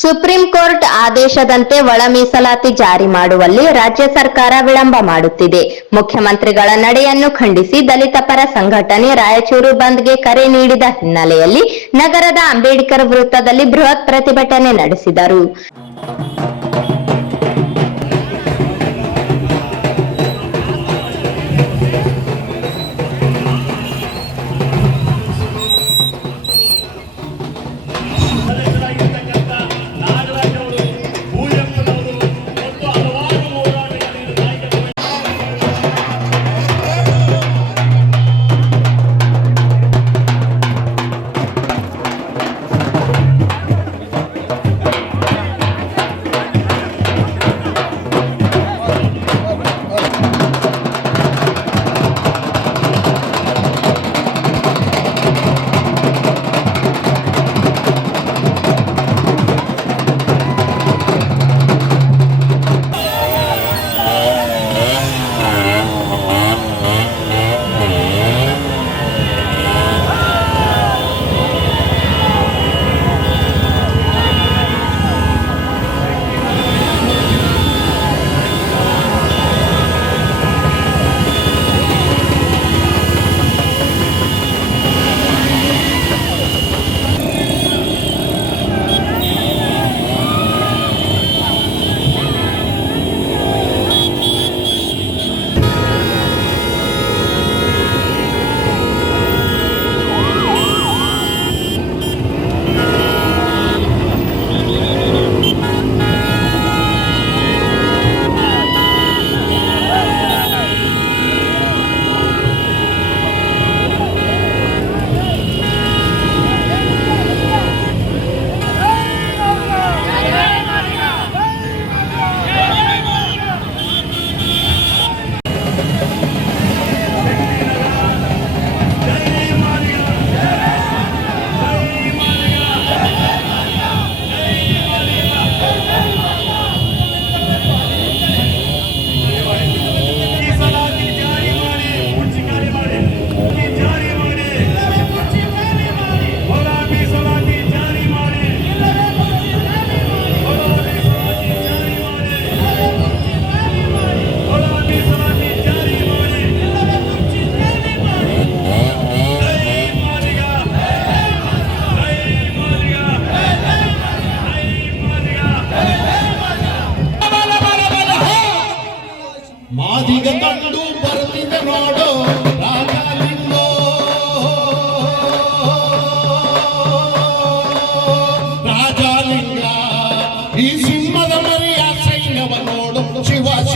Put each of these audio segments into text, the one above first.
Supreme court ಆದೇಶದಂತೆ ಒಳ ಮೀಸಲಾತಿ ಜಾರಿ ಮಾಡುವಲ್ಲಿ ರಾಜ್ಯ ಸರ್ಕಾರ ವಿಳಂಬ ಮಾಡುತ್ತಿದೆ. ಮುಖ್ಯಮಂತ್ರಿಗಳ ನಡೆಯನ್ನು ಖಂಡಿಸಿ ದಲಿತ ಪರ ಸಂಘಟನೆ ರಾಯಚೂರು ಬಂದ್ಗೆ ಕರೆ ನೀಡಿದ ಹಿನ್ನೆಲೆಯಲ್ಲಿ ನಗರದ ಅಂಬೇಡ್ಕರ್ ವೃತ್ತದಲ್ಲಿ ಬೃಹತ್ ಪ್ರತಿಭಟನೆ ನಡೆಸಿದರು.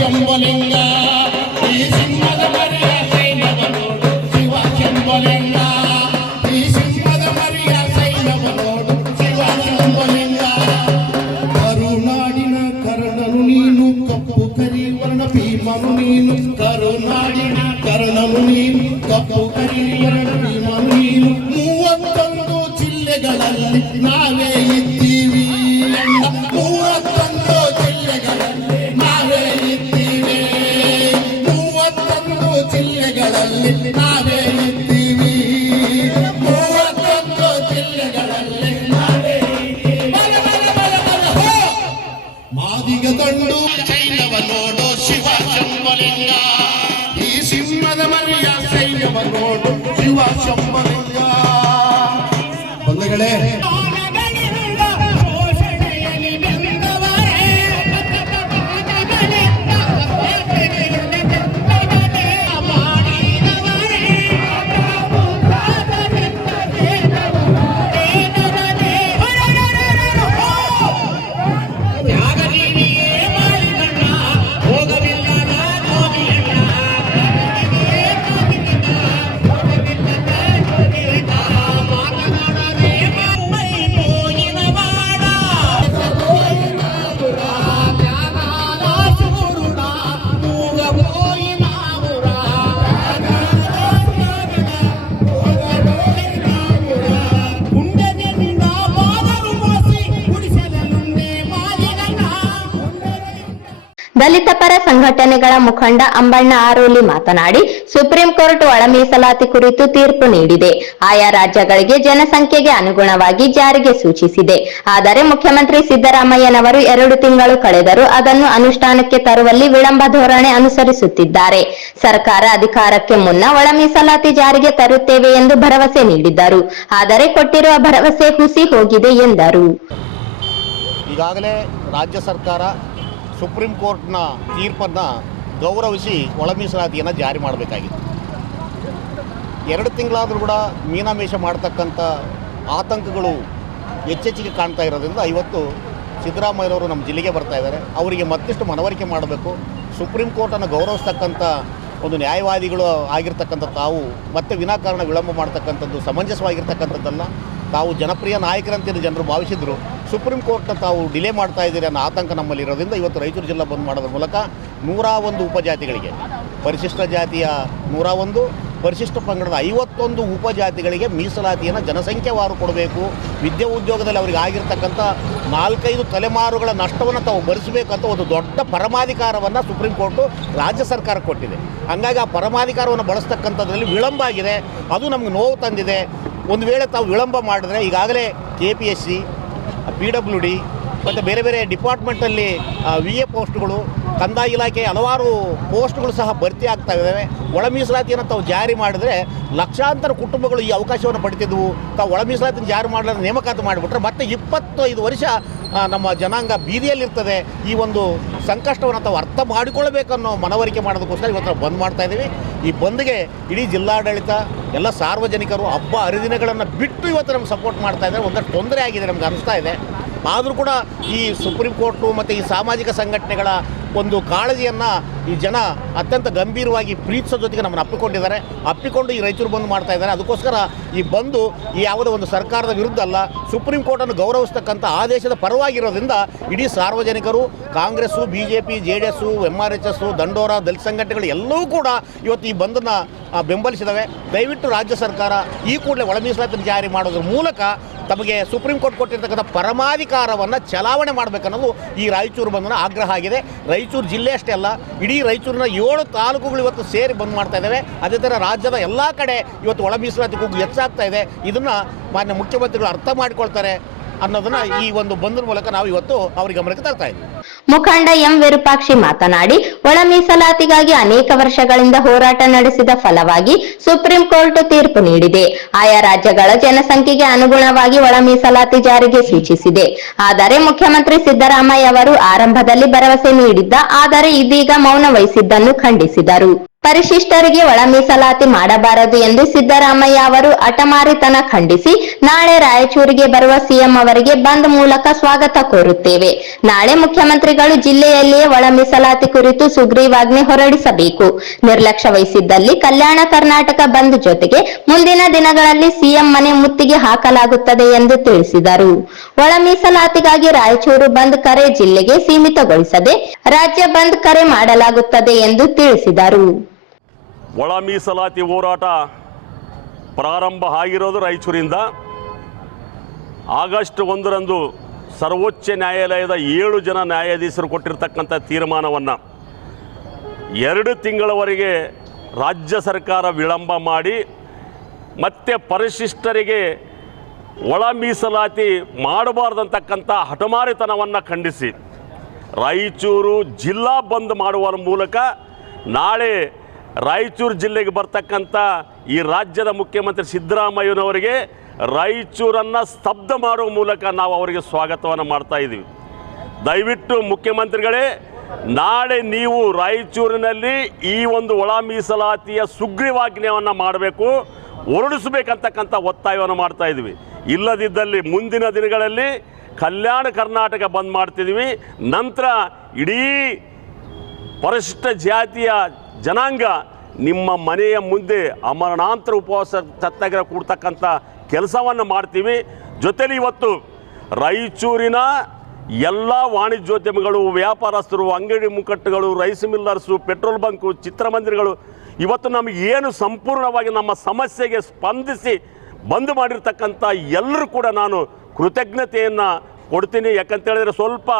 ಶಿವ ಶಂಭಲಿಂಗ ಈ ಸಿಂಹದ ಮರಿಯ ಸೈನ್ಯವ ನೋಡು ಶಿವ ಶಂಭಲಿಂಗ ಈ ಸಿಂಹದ ಮರಿಯ ಸೈನ್ಯವ ನೋಡು ಶಿವ ಶಂಭಲಿಂಗ ಕರುನಾಡಿನ ಕರ್ಣನು ನೀನು ಕಪ್ಪು ಕರಿ ವರ್ಣ ಭೀಮನು ನೀನು ಕರುನಾಡಿನ ಕರ್ಣನು ನೀನು ಕಪ್ಪು ಕರಿ ವರ್ಣ ಭೀಮನು ನೀನು ಮೂವತ್ತೊಂದು ಜಿಲ್ಲೆಗಳಲ್ಲಿ ನಾವೇ ದಂಡು ಸೈನ್ಯವ ನೋಡು ಶಿವ ಶಂಭಲಿಂಗ ಈ ಸಿಂಹದ ಮರಿಯ ಸೈನ್ಯವ ನೋಡು ದಲಿತ ಪರ ಸಂಘಟನೆಗಳ ಮುಖಂಡ ಅಂಬಣ್ಣ ಆರೋಲಿ ಮಾತನಾಡಿ, ಸುಪ್ರೀಂ ಕೋರ್ಟ್ ಒಳ ಮೀಸಲಾತಿ ಕುರಿತು ತೀರ್ಪು ನೀಡಿದೆ. ಆಯಾ ರಾಜ್ಯಗಳಿಗೆ ಜನಸಂಖ್ಯೆಗೆ ಅನುಗುಣವಾಗಿ ಜಾರಿಗೆ ಸೂಚಿಸಿದೆ. ಆದರೆ ಮುಖ್ಯಮಂತ್ರಿ ಸಿದ್ದರಾಮಯ್ಯನವರು ಎರಡು ತಿಂಗಳು ಕಳೆದರೂ ಅದನ್ನು ಅನುಷ್ಠಾನಕ್ಕೆ ತರುವಲ್ಲಿ ವಿಳಂಬ ಧೋರಣೆ ಅನುಸರಿಸುತ್ತಿದ್ದಾರೆ. ಸರ್ಕಾರ ಅಧಿಕಾರಕ್ಕೆ ಮುನ್ನ ಒಳ ಮೀಸಲಾತಿ ಜಾರಿಗೆ ತರುತ್ತೇವೆ ಎಂದು ಭರವಸೆ ನೀಡಿದ್ದರು. ಆದರೆ ಕೊಟ್ಟಿರುವ ಭರವಸೆ ಹುಸಿ ಹೋಗಿದೆ ಎಂದರು. ಈಗಾಗಲೇ ರಾಜ್ಯ ಸರ್ಕಾರ ಸುಪ್ರೀಂ ಕೋರ್ಟ್ನ ತೀರ್ಪನ್ನು ಗೌರವಿಸಿ ಒಳ ಮೀಸಲಾತಿಯನ್ನು ಜಾರಿ ಮಾಡಬೇಕಾಗಿತ್ತು. ಎರಡು ತಿಂಗಳಾದರೂ ಕೂಡ ಮೀನಾಮೇಷ ಮಾಡ್ತಕ್ಕಂಥ ಆತಂಕಗಳು ಹೆಚ್ಚೆಚ್ಚಿಗೆ ಕಾಣ್ತಾ ಇರೋದ್ರಿಂದ ಇವತ್ತು ಸಿದ್ದರಾಮಯ್ಯವರು ನಮ್ಮ ಜಿಲ್ಲೆಗೆ ಬರ್ತಾ ಇದ್ದಾರೆ. ಅವರಿಗೆ ಮತ್ತಿಷ್ಟು ಮನವರಿಕೆ ಮಾಡಬೇಕು. ಸುಪ್ರೀಂ ಕೋರ್ಟನ್ನು ಗೌರವಿಸ್ತಕ್ಕಂಥ ಒಂದು ನ್ಯಾಯವಾದಿಗಳು ಆಗಿರ್ತಕ್ಕಂಥ ತಾವು ಮತ್ತೆ ವಿನಾಕಾರಣ ವಿಳಂಬ ಮಾಡ್ತಕ್ಕಂಥದ್ದು ಸಮಂಜಸವಾಗಿರ್ತಕ್ಕಂಥದ್ದನ್ನು ತಾವು ಜನಪ್ರಿಯ ನಾಯಕರಂತೇಳಿ ಜನರು ಭಾವಿಸಿದ್ರು. ಸುಪ್ರೀಂ ಕೋರ್ಟ್ನ ತಾವು ಡಿಲೇ ಮಾಡ್ತಾ ಇದ್ದೀರಿ ಅನ್ನೋ ಆತಂಕ ನಮ್ಮಲ್ಲಿ ಇರೋದ್ರಿಂದ ಇವತ್ತು ರಾಯಚೂರು ಜಿಲ್ಲಾ ಬಂದ್ ಮಾಡೋದ್ರ ಮೂಲಕ ನೂರ ಒಂದು ಉಪಜಾತಿಗಳಿಗೆ, ಪರಿಶಿಷ್ಟ ಜಾತಿಯ ನೂರ ಒಂದು, ಪರಿಶಿಷ್ಟ ಪಂಗಡದ ಐವತ್ತೊಂದು ಉಪಜಾತಿಗಳಿಗೆ ಮೀಸಲಾತಿಯನ್ನು ಜನಸಂಖ್ಯೆವಾರು ಕೊಡಬೇಕು. ವಿದ್ಯೆ ಉದ್ಯೋಗದಲ್ಲಿ ಅವರಿಗೆ ಆಗಿರ್ತಕ್ಕಂಥ ನಾಲ್ಕೈದು ತಲೆಮಾರುಗಳ ನಷ್ಟವನ್ನು ತಾವು ಭರಿಸಬೇಕಂತ ಒಂದು ದೊಡ್ಡ ಪರಮಾಧಿಕಾರವನ್ನು ಸುಪ್ರೀಂ ಕೋರ್ಟು ರಾಜ್ಯ ಸರ್ಕಾರ ಕೊಟ್ಟಿದೆ. ಹಾಗಾಗಿ ಆ ಪರಮಾಧಿಕಾರವನ್ನು ಬಳಸ್ತಕ್ಕಂಥದ್ರಲ್ಲಿ ವಿಳಂಬ ಆಗಿದೆ. ಅದು ನಮ್ಗೆ ನೋವು ತಂದಿದೆ. ಒಂದು ವೇಳೆ ತಾವು ವಿಳಂಬ ಮಾಡಿದ್ರೆ ಈಗಾಗಲೇ K P S C P W D ಮತ್ತು ಬೇರೆ ಬೇರೆ ಡಿಪಾರ್ಟ್ಮೆಂಟಲ್ಲಿ ವಿ ಎ ಪೋಸ್ಟ್ಗಳು ಕಂದಾಯ ಇಲಾಖೆ ಹಲವಾರು ಪೋಸ್ಟ್ಗಳು ಸಹ ಭರ್ತಿ ಆಗ್ತಾ ಇದ್ದಾವೆ ಒಳ ಮೀಸಲಾತಿಯನ್ನು ತಾವು ಜಾರಿ ಮಾಡಿದ್ರೆ ಲಕ್ಷಾಂತರ ಕುಟುಂಬಗಳು ಈ ಅವಕಾಶವನ್ನು ಪಡಿತಿದ್ವು ತಾವು ಒಳ ಮೀಸಲಾತಿಯನ್ನು ಜಾರಿ ಮಾಡಲಾರ ನೇಮಕಾತಿ ಮಾಡಿಬಿಟ್ರೆ ಮತ್ತೆ ಇಪ್ಪತ್ತೈದು ವರ್ಷ ನಮ್ಮ ಜನಾಂಗ ಬೀದಿಯಲ್ಲಿರ್ತದೆ. ಈ ಒಂದು ಸಂಕಷ್ಟವನ್ನು ತಾವು ಅರ್ಥ ಮಾಡಿಕೊಳ್ಬೇಕನ್ನೋ ಮನವರಿಕೆ ಮಾಡೋದಕ್ಕೋಸ್ಕರ ಇವತ್ತು ಬಂದ್ ಮಾಡ್ತಾ ಇದ್ದೀವಿ. ಈ ಬಂದ್ಗೆ ಇಡೀ ಜಿಲ್ಲಾಡಳಿತ, ಎಲ್ಲ ಸಾರ್ವಜನಿಕರು ಹಬ್ಬ ಹರಿದಿನಗಳನ್ನು ಬಿಟ್ಟು ಇವತ್ತು ನಮ್ಗೆ ಸಪೋರ್ಟ್ ಮಾಡ್ತಾ ಇದ್ದಾರೆ. ಒಂದಷ್ಟು ತೊಂದರೆ ಆಗಿದೆ ನಮ್ಗೆ ಅನಿಸ್ತಾ ಇದೆ. ಆದರೂ ಕೂಡ ಈ ಸುಪ್ರೀಂ ಕೋರ್ಟು ಮತ್ತು ಈ ಸಾಮಾಜಿಕ ಸಂಘಟನೆಗಳ ಒಂದು ಕಾಳಜಿಯನ್ನು ಈ ಜನ ಅತ್ಯಂತ ಗಂಭೀರವಾಗಿ ಪ್ರೀತಿಸೋ ಜೊತೆಗೆ ನಮ್ಮನ್ನು ಅಪ್ಪಿಕೊಂಡಿದ್ದಾರೆ. ಅಪ್ಪಿಕೊಂಡು ಈ ರೈತರು ಬಂದು ಮಾಡ್ತಾ ಇದ್ದಾರೆ. ಅದಕ್ಕೋಸ್ಕರ ಈ ಬಂದು ಈ ಯಾವುದೋ ಒಂದು ಸರ್ಕಾರದ ವಿರುದ್ಧ ಅಲ್ಲ, ಸುಪ್ರೀಂ ಕೋರ್ಟನ್ನು ಗೌರವಿಸ್ತಕ್ಕಂಥ ಆದೇಶದ ಪರವಾಗಿರೋದ್ರಿಂದ ಇಡೀ ಸಾರ್ವಜನಿಕರು, Congress B J P J D S M R H S Dandora, ದಲಿತ ಸಂಘಟನೆಗಳು ಎಲ್ಲವೂ ಕೂಡ ಇವತ್ತು ಈ ಬಂದನ್ನು ಬೆಂಬಲಿಸಿದವೆ. ದಯವಿಟ್ಟು ರಾಜ್ಯ ಸರ್ಕಾರ ಈ ಕೂಡಲೇ ಒಳ ಮೀಸಲಾತಿಯನ್ನು ಜಾರಿ ಮಾಡೋದ್ರ ಮೂಲಕ ತಮಗೆ ಸುಪ್ರೀಂ ಕೋರ್ಟ್ ಕೊಟ್ಟಿರ್ತಕ್ಕಂಥ ಪರಮಾಧಿಕಾರವನ್ನು ಚಲಾವಣೆ ಮಾಡಬೇಕನ್ನೋದು ಈ ರಾಯಚೂರು ಬಂದನ ಆಗ್ರಹ ಆಗಿದೆ. ರಾಯಚೂರು ಜಿಲ್ಲೆ ಅಷ್ಟೇ ಅಲ್ಲ, ಇಡೀ ರಾಯಚೂರಿನ ಏಳು ತಾಲೂಕುಗಳು ಇವತ್ತು ಸೇರಿ ಬಂದ್ ಮಾಡ್ತಾ ಇದ್ದಾವೆ ಅದೇ ಥರ ರಾಜ್ಯದ ಎಲ್ಲ ಕಡೆ ಇವತ್ತು ಒಳ ಮೀಸಲಾತಿ ಕೂಗು ಹೆಚ್ಚಾಗ್ತಾ ಇದೆ. ಇದನ್ನು ಮಾನ್ಯ ಮುಖ್ಯಮಂತ್ರಿಗಳು ಅರ್ಥ ಮಾಡಿಕೊಳ್ತಾರೆ ಅನ್ನೋದನ್ನ ಈ ಒಂದು ಬಂದ್ರ ಮೂಲಕ ನಾವು ಇವತ್ತು ಅವ್ರಿಗೆ ಗಮನಕ್ಕೆ ತರ್ತಾ ಇದ್ದೀವಿ. ಮುಖಂಡ ಎಂ ವಿರೂಪಾಕ್ಷಿ ಮಾತನಾಡಿ, ಒಳ ಮೀಸಲಾತಿಗಾಗಿ ಅನೇಕ ವರ್ಷಗಳಿಂದ ಹೋರಾಟ ನಡೆಸಿದ ಫಲವಾಗಿ ಸುಪ್ರೀಂ ಕೋರ್ಟ್ ತೀರ್ಪು ನೀಡಿದೆ. ಆಯಾ ರಾಜ್ಯಗಳ ಜನಸಂಖ್ಯೆಗೆ ಅನುಗುಣವಾಗಿ ಒಳ ಮೀಸಲಾತಿ ಜಾರಿಗೆ ಸೂಚಿಸಿದೆ. ಆದರೆ ಮುಖ್ಯಮಂತ್ರಿ ಸಿದ್ದರಾಮಯ್ಯ ಅವರು ಆರಂಭದಲ್ಲಿ ಭರವಸೆ ನೀಡಿದ್ದ, ಆದರೆ ಇದೀಗ ಮೌನ ವಹಿಸಿದ್ದನ್ನು ಖಂಡಿಸಿದರು. ಪರಿಶಿಷ್ಟರಿಗೆ ಒಳ ಮೀಸಲಾತಿ ಮಾಡಬಾರದು ಎಂದು ಸಿದ್ದರಾಮಯ್ಯ ಅವರು ಹಠಮಾರಿತನ ಖಂಡಿಸಿ, ನಾಳೆ ರಾಯಚೂರಿಗೆ ಬರುವ ಸಿಎಂ ಅವರಿಗೆ ಬಂದ್ ಮೂಲಕ ಸ್ವಾಗತ ಕೋರುತ್ತೇವೆ. ನಾಳೆ ಮುಖ್ಯಮಂತ್ರಿಗಳು ಜಿಲ್ಲೆಯಲ್ಲಿಯೇ ಒಳ ಮೀಸಲಾತಿ ಕುರಿತು ಸುಗ್ರೀವಾಜ್ಞೆ ಹೊರಡಿಸಬೇಕು. ನಿರ್ಲಕ್ಷ್ಯ ವಹಿಸಿದ್ದಲ್ಲಿ ಕಲ್ಯಾಣ ಕರ್ನಾಟಕ ಬಂದ್ ಜೊತೆಗೆ ಮುಂದಿನ ದಿನಗಳಲ್ಲಿ ಸಿಎಂ ಮನೆ ಮುತ್ತಿಗೆ ಹಾಕಲಾಗುತ್ತದೆ ಎಂದು ತಿಳಿಸಿದರು. ಒಳ ಮೀಸಲಾತಿಗಾಗಿ ರಾಯಚೂರು ಬಂದ್ ಕರೆ ಜಿಲ್ಲೆಗೆ ಸೀಮಿತಗೊಳಿಸದೆ, ರಾಜ್ಯ ಬಂದ್ ಕರೆ ಮಾಡಲಾಗುತ್ತದೆ ಎಂದು ತಿಳಿಸಿದರು. ಒಳ ಮೀಸಲಾತಿ ಹೋರಾಟ ಪ್ರಾರಂಭ ಆಗಿರೋದು ರಾಯಚೂರಿಂದ. ಆಗಸ್ಟ್ ಒಂದರಂದು ಸರ್ವೋಚ್ಚ ನ್ಯಾಯಾಲಯದ ಏಳು ಜನ ನ್ಯಾಯಾಧೀಶರು ಕೊಟ್ಟಿರ್ತಕ್ಕಂಥ ತೀರ್ಮಾನವನ್ನು ಎರಡು ತಿಂಗಳವರೆಗೆ ರಾಜ್ಯ ಸರ್ಕಾರ ವಿಳಂಬ ಮಾಡಿ, ಮತ್ತೆ ಪರಿಶಿಷ್ಟರಿಗೆ ಒಳ ಮೀಸಲಾತಿ ಮಾಡಬಾರ್ದಂತಕ್ಕಂಥ ಹಠಮಾರಿತನವನ್ನು ಖಂಡಿಸಿ. ರಾಯಚೂರು ಜಿಲ್ಲಾ ಬಂದ್ ಮಾಡುವ ಮೂಲಕ ನಾಳೆ ರಾಯಚೂರು ಜಿಲ್ಲೆಗೆ ಬರ್ತಕ್ಕಂಥ ಈ ರಾಜ್ಯದ ಮುಖ್ಯಮಂತ್ರಿ ಸಿದ್ದರಾಮಯ್ಯನವರಿಗೆ ರಾಯಚೂರನ್ನು ಸ್ತಬ್ಧ ಮಾಡುವ ಮೂಲಕ ನಾವು ಅವರಿಗೆ ಸ್ವಾಗತವನ್ನು ಮಾಡ್ತಾ ಇದ್ದೀವಿ. ದಯವಿಟ್ಟು ಮುಖ್ಯಮಂತ್ರಿಗಳೇ, ನಾಳೆ ನೀವು ರಾಯಚೂರಿನಲ್ಲಿ ಈ ಒಂದು ಒಳ ಮೀಸಲಾತಿಯ ಸುಗ್ರೀವಾಜ್ಞೆಯನ್ನು ಮಾಡಬೇಕು, ಹೊರಡಿಸಬೇಕಂತಕ್ಕಂಥ ಒತ್ತಾಯವನ್ನು ಮಾಡ್ತಾ ಇದ್ವಿ ಇಲ್ಲದಿದ್ದಲ್ಲಿ ಮುಂದಿನ ದಿನಗಳಲ್ಲಿ ಕಲ್ಯಾಣ ಕರ್ನಾಟಕ ಬಂದ್ ಮಾಡ್ತಿದ್ದೀವಿ. ನಂತರ ಇಡೀ ಪರಿಶಿಷ್ಟ ಜಾತಿಯ ಜನಾಂಗ ನಿಮ್ಮ ಮನೆಯ ಮುಂದೆ ಅಮರಣಾಂತರ ಉಪವಾಸ ಸತ್ಯಾಗ್ರಹ ಕೂಡ್ತಕ್ಕಂಥ ಕೆಲಸವನ್ನು ಮಾಡ್ತೀವಿ. ಜೊತೆಲಿ ಇವತ್ತು ರಾಯಚೂರಿನ ಎಲ್ಲ ವಾಣಿಜ್ಯೋದ್ಯಮಗಳು, ವ್ಯಾಪಾರಸ್ಥರು, ಅಂಗಡಿ ಮುಕ್ಕಟ್ಟುಗಳು ರೈಸ್ ಮಿಲ್ಲರ್ಸು, ಪೆಟ್ರೋಲ್ ಬಂಕು, ಚಿತ್ರಮಂದಿರಗಳು ಇವತ್ತು ನಮಗೆ ಏನು ಸಂಪೂರ್ಣವಾಗಿ ನಮ್ಮ ಸಮಸ್ಯೆಗೆ ಸ್ಪಂದಿಸಿ ಬಂದ್ ಮಾಡಿರ್ತಕ್ಕಂಥ ಎಲ್ಲರೂ ಕೂಡ ನಾನು ಕೃತಜ್ಞತೆಯನ್ನು ಕೊಡ್ತೀನಿ. ಯಾಕಂತೇಳಿದ್ರೆ ಸ್ವಲ್ಪ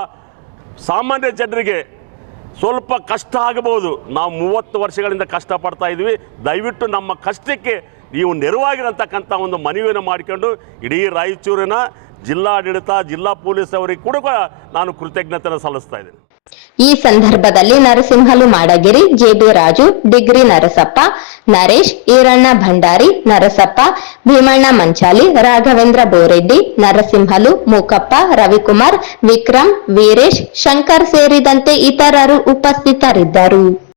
ಸಾಮಾನ್ಯ ಜನರಿಗೆ ಸ್ವಲ್ಪ ಕಷ್ಟ ಆಗಬಹುದು. ನಾವು ಮೂವತ್ತು ವರ್ಷಗಳಿಂದ ಕಷ್ಟಪಡ್ತಾ ಇದ್ವಿ. ದಯವಿಟ್ಟು ನಮ್ಮ ಕಷ್ಟಕ್ಕೆ ನೀವು ನೆರವಾಗಿರತಕ್ಕಂಥ ಒಂದು ಮನವಿಯನ್ನು ಮಾಡಿಕೊಂಡು ಇಡೀ ರಾಯಚೂರಿನ ಜಿಲ್ಲಾಡಳಿತ, ಜಿಲ್ಲಾ ಪೊಲೀಸ್ ಅವರಿಗೆ ಕೂಡ ನಾನು ಕೃತಜ್ಞತೆಯನ್ನು ಸಲ್ಲಿಸ್ತಾ ಇದ್ದೀನಿ. ಈ ಸಂದರ್ಭದಲ್ಲಿ Narasimhalu Madagiri J B Raju, degree Narasappa, Naresh, Iranna Bhandari, Narasappa, Bheemanna Manchali, Raghavendra Boreddy, Narasimhalu, Mookappa, Ravikumar, Vikram, Veeresh, Shankar ಸೇರಿದಂತೆ ಇತರರು ಉಪಸ್ಥಿತರಿದ್ದರು.